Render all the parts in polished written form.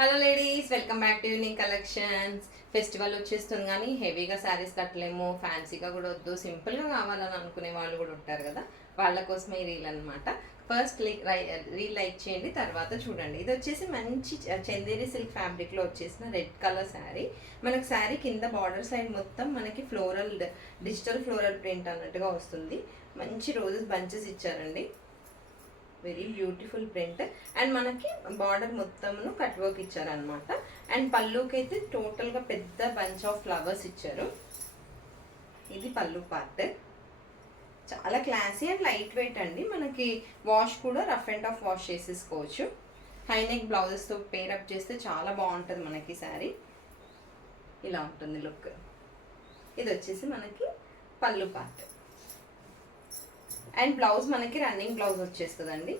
Hello ladies, welcome back to unique collections. Festival వచ్చేస్తుంది కానీ హెవీగా శారీస్ కట్టలేము, ఫ్యాన్సీగా కూడా వద్దు, సింపుల్గా కావాలని అనుకునే వాళ్ళు కూడా ఉంటారు కదా, వాళ్ళ కోసమే ఈ రీల్ అనమాట. ఫస్ట్ రీల్ లైక్ చేయండి, తర్వాత చూడండి. ఇది వచ్చేసి మంచి చందేరి సిల్క్ ఫ్యాబ్రిక్లో వచ్చేసిన రెడ్ కలర్ శారీ. మనకు శారీ కింద బార్డర్ సైడ్ మొత్తం మనకి డిజిటల్ ఫ్లోరల్ ప్రింట్ అన్నట్టుగా వస్తుంది. మంచి రోజెస్ బంచెస్ ఇచ్చారండి, వెరీ బ్యూటిఫుల్ ప్రింట్. అండ్ మనకి బార్డర్ మొత్తమును కట్ వర్క్ ఇచ్చారనమాట. అండ్ పళ్ళుకి అయితే టోటల్గా పెద్ద బంచ్ ఆఫ్ ఫ్లవర్స్ ఇచ్చారు. ఇది పళ్ళు పార్ట్. చాలా క్లాసీ అండ్ లైట్ వెయిట్ అండి. మనకి వాష్ కూడా రఫ్ అండ్ ఆఫ్ వాష్ చేసేసుకోవచ్చు. హైనెక్ బ్లౌజెస్తో పేరప్ చేస్తే చాలా బాగుంటుంది మనకి శారీ. ఇలా ఉంటుంది లుక్. ఇది వచ్చేసి మనకి పళ్ళు పార్ట్. అండ్ బ్లౌజ్ మనకి రన్నింగ్ బ్లౌజ్ వచ్చేస్తుందండి.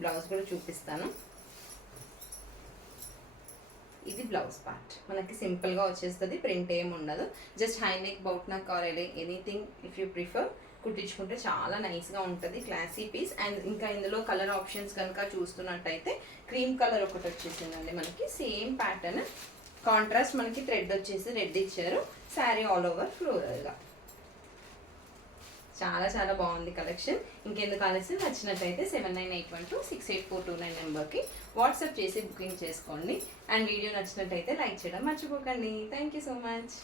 బ్లౌజ్ కూడా చూపిస్తాను. ఇది బ్లౌజ్ పార్ట్ మనకి సింపుల్గా వచ్చేస్తుంది, ప్రింట్ ఏమి ఉండదు. Just high neck, boat neck or anything if you prefer కుట్టించుకుంటే చాలా నైస్గా ఉంటుంది, క్లాసీ పీస్. అండ్ ఇంకా ఇందులో కలర్ ఆప్షన్స్ కనుక చూస్తున్నట్టయితే క్రీమ్ కలర్ ఒకటి వచ్చేసిందండి మనకి. సేమ్ ప్యాటర్న్, కాంట్రాస్ట్ మనకి థ్రెడ్ వచ్చేసి రెడ్ ఇచ్చారు. శారీ ఆల్ ఓవర్ ఫ్లోరల్గా చాలా చాలా బాగుంది కలెక్షన్. ఇంకెందుకు ఆలస్యం, నచ్చినట్టయితే 7981268429 నెంబర్కి వాట్సాప్ చేసి బుకింగ్ చేసుకోండి. అండ్ వీడియో నచ్చినట్టయితే లైక్ చేయడం మర్చిపోకండి. Thank you so much.